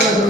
Thank you.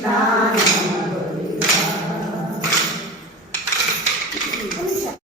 Krishna